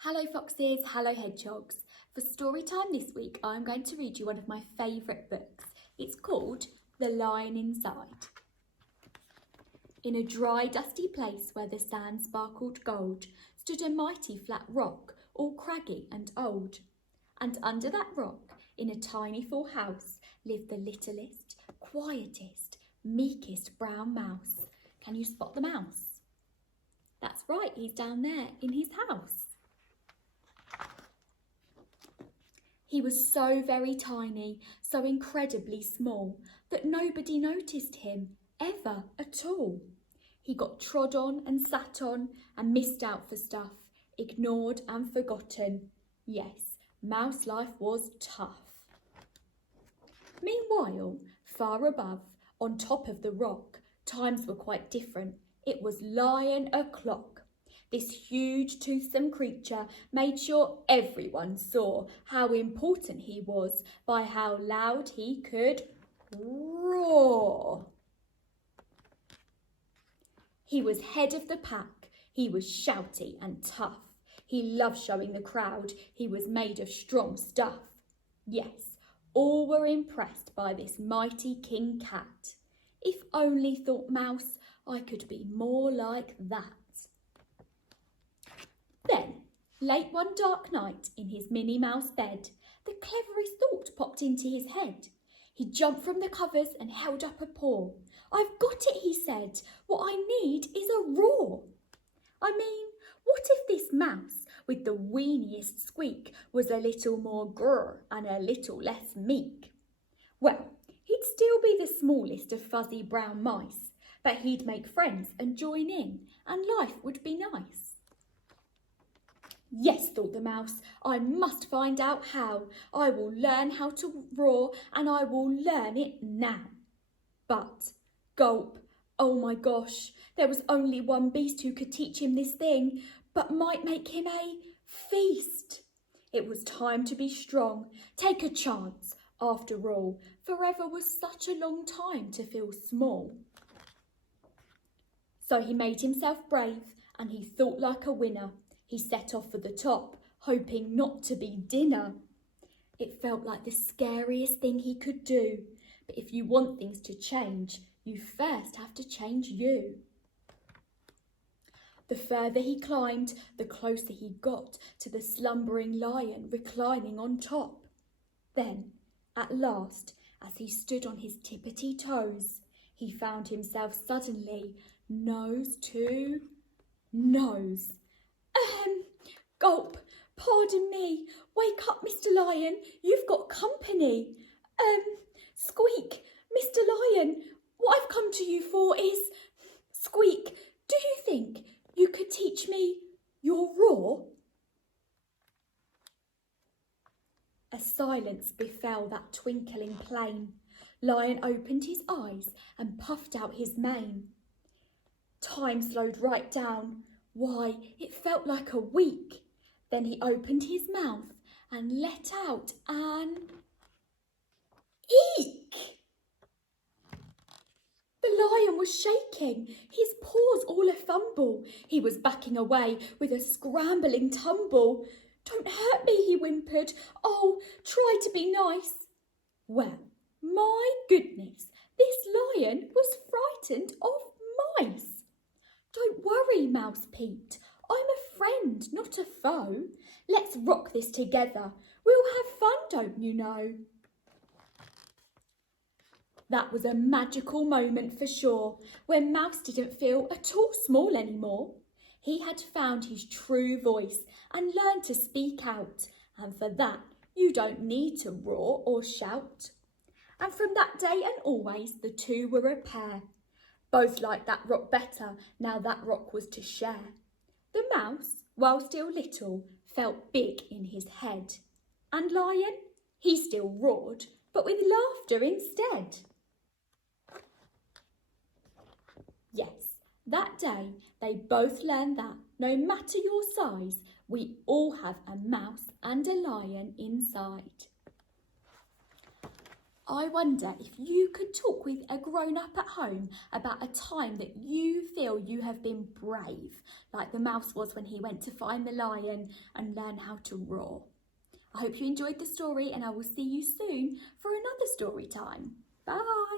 Hello foxes, hello hedgehogs. For story time this week, I'm going to read you one of my favourite books. It's called The Lion Inside. In a dry, dusty place where the sand sparkled gold, stood a mighty flat rock, all craggy and old. And under that rock, in a tiny full house, lived the littlest, quietest, meekest brown mouse. Can you spot the mouse? That's right, he's down there in his house. He was so very tiny, so incredibly small, that nobody noticed him, ever at all. He got trod on and sat on and missed out for stuff, ignored and forgotten. Yes, mouse life was tough. Meanwhile, far above, on top of the rock, times were quite different. It was Lion o'clock. This huge, toothsome creature made sure everyone saw how important he was by how loud he could roar. He was head of the pack. He was shouty and tough. He loved showing the crowd he was made of strong stuff. Yes, all were impressed by this mighty King Cat. If only, thought Mouse, I could be more like that. Then, late one dark night in his Minnie Mouse bed, the cleverest thought popped into his head. He jumped from the covers and held up a paw. I've got it, he said. What I need is a roar. I mean, what if this mouse with the weeniest squeak was a little more grrr and a little less meek? Well, he'd still be the smallest of fuzzy brown mice, but he'd make friends and join in, and life would be nice. Yes, thought the mouse, I must find out how. I will learn how to roar, and I will learn it now. But, gulp, oh my gosh, there was only one beast who could teach him this thing, but might make him a feast. It was time to be strong, take a chance. After all, forever was such a long time to feel small. So he made himself brave, and he thought like a winner. He set off for the top, hoping not to be dinner. It felt like the scariest thing he could do. But if you want things to change, you first have to change you. The further he climbed, the closer he got to the slumbering lion reclining on top. Then, at last, as he stood on his tippity toes, he found himself suddenly nose to nose. Gulp, pardon me, wake up, Mr. Lion, you've got company. Squeak, Mr. Lion, what I've come to you for is, Squeak, do you think you could teach me your roar? A silence befell that twinkling plain. Lion opened his eyes and puffed out his mane. Time slowed right down. Why, it felt like a week. Then he opened his mouth and let out an eek. The lion was shaking, his paws all a-fumble. He was backing away with a scrambling tumble. Don't hurt me, he whimpered. Oh, try to be nice. Well, my goodness, this lion was frightened of mice. Don't worry, Mouse Pete. I'm a friend, not a foe. Let's rock this together. We'll have fun, don't you know? That was a magical moment for sure, when Mouse didn't feel at all small anymore. He had found his true voice and learned to speak out, and for that you don't need to roar or shout. And from that day and always the two were a pair. Both liked that rock better now that rock was to share. The mouse, while still little, felt big in his head. And Lion, he still roared, but with laughter instead. Yes, that day they both learned that no matter your size, we all have a mouse and a lion inside. I wonder if you could talk with a grown-up at home about a time that you feel you have been brave, like the mouse was when he went to find the lion and learn how to roar. I hope you enjoyed the story, and I will see you soon for another story time. Bye!